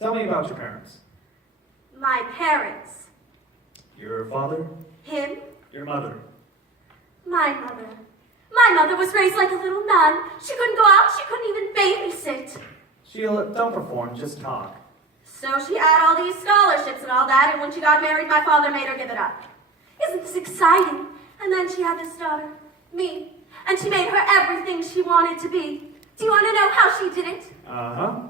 Tell me about your parents. My parents. Your father? Him. Your mother? My mother. My mother was raised like a little nun. She couldn't go out. She couldn't even babysit. Sheila, don't perform, just talk. So she had all these scholarships and all that, and when she got married, my father made her give it up. Isn't this exciting? And then she had this daughter, me, and she made her everything she wanted to be. Do you want to know how she did it? Uh-huh.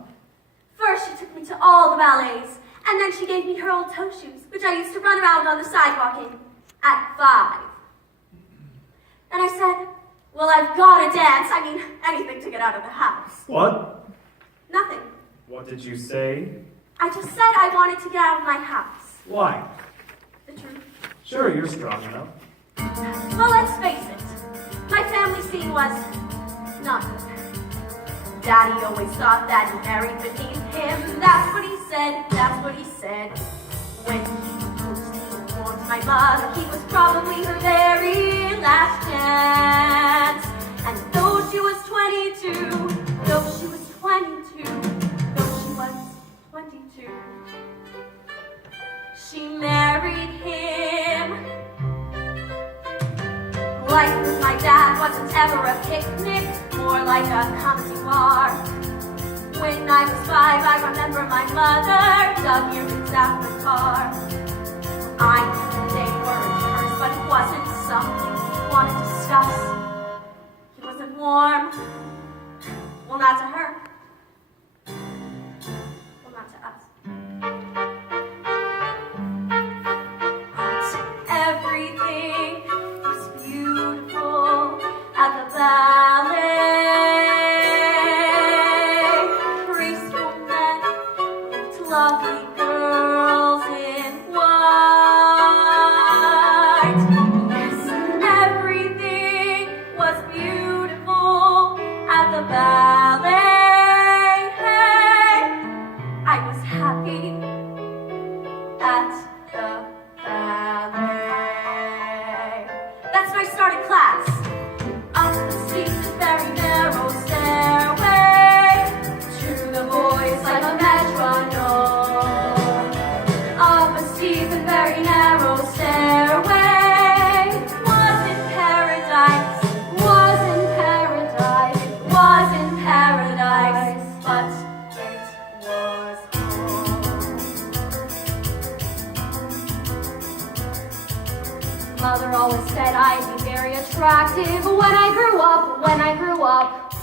First, she took me to all the ballets, and then she gave me her old toe shoes, which I used to run around on the sidewalk in at 5. And I said, well, I've got to dance. I mean, anything to get out of the house. What? Nothing. What did you say? I just said I wanted to get out of my house. Why? The truth. Sure, you're strong enough. Well, let's face it. My family scene was not good. Daddy always thought that he married beneath him. That's what he said. That's what he said. When he proposed to inform my mother, he was probably her very last chance. And though she was 22, though she was 22, though she was 22, she married him. Life with my dad wasn't ever a picnic, more like a comedy bar. When I was 5, I remember my mother dug your roots out the car. I knew they weren't hers, but it wasn't something we wanted to discuss. He wasn't warm. Well, not to her. Well, not to us. But everything was beautiful at the ballet. Graceful men with lovely girls in white. Yes, everything was beautiful at the ballet. I was happy at the ballet. That's when I started class. Up the steep and very narrow stairway to the boys like a metronome. Up a steep and very narrow stairway. Was in paradise, was in paradise, was in paradise, but it was home. Mother always said I'd be very attractive when I grew up, when I grew up.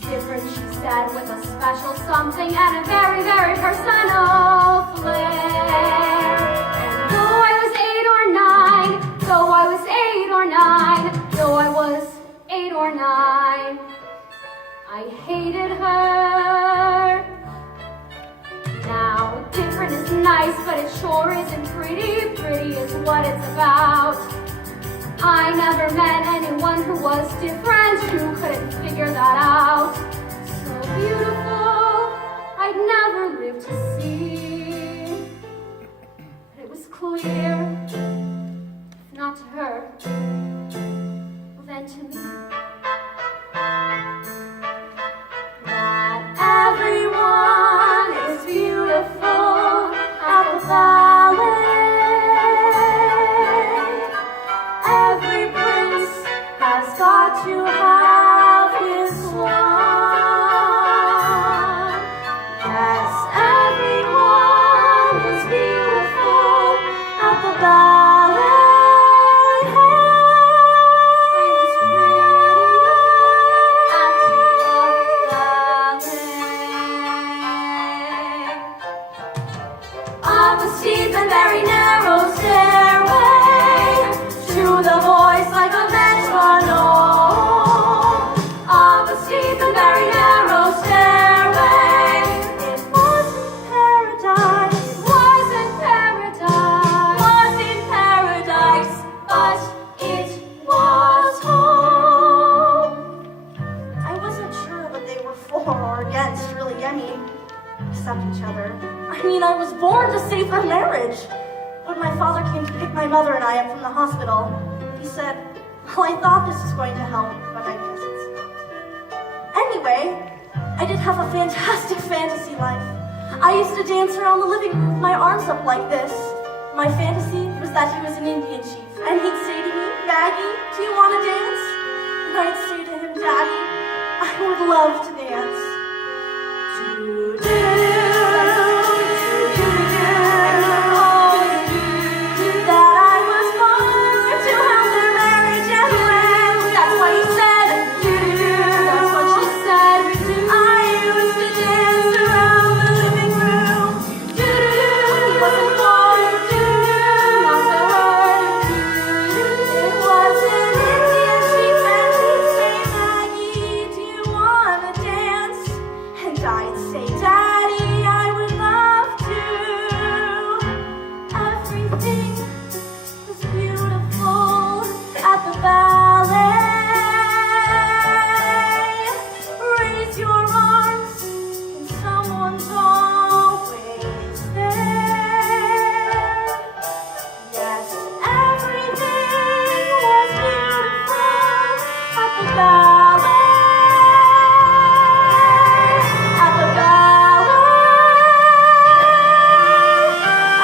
Different, she said, with a special something and a very, very personal flair. And though I was 8 or 9, though I was 8 or 9, though I was 8 or 9, I hated her. Now, different is nice, but it sure isn't pretty. Pretty is what it's about. I never met anyone who was different, who couldn't figure that out. So beautiful, I'd never live to see. But it was clear, if not to her, well then to me, that everyone is beautiful at the ballet. Every prince has got to have his swan. Yes, everyone was beautiful at the ballet. I was pretty at the ballet. Up a steep and very narrow stairway to the voice like a metronome. Up a steep and very narrow stairway. It wasn't paradise, wasn't paradise, wasn't paradise, but it was home. I wasn't sure what they were for or against, really. I mean, except each other. I mean, I was born to save their marriage. When my father came to pick my mother and I up from the hospital, he said, well, I thought this was going to help, but I guess it's not. Anyway, I did have a fantastic fantasy life. I used to dance around the living room with my arms up like this. My fantasy was that he was an Indian chief, and he'd say to me, Maggie, do you want to dance? And I'd say to him, Daddy, I would love to dance. That I was born to help their marriage and friends. That's what he said. That's what she said. I used to dance around the living room. He wasn't born, not to her. It was an Indian chief, and he'd say, Maggie, do you want to dance? And I'd say, Daddy, I would love to. Everything was beautiful at the ballet. Raise your arms, and someone's always there. Yes, everything was beautiful at the ballet. At the ballet.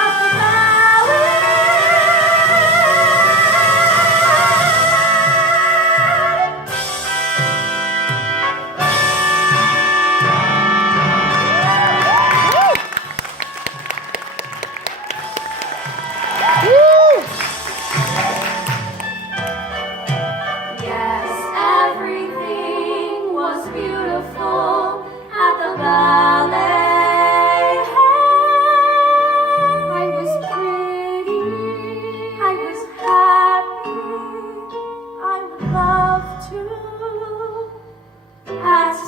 At the ballet. Yes, everything was beautiful at the ballet. I was pretty, I was happy, I would love to ask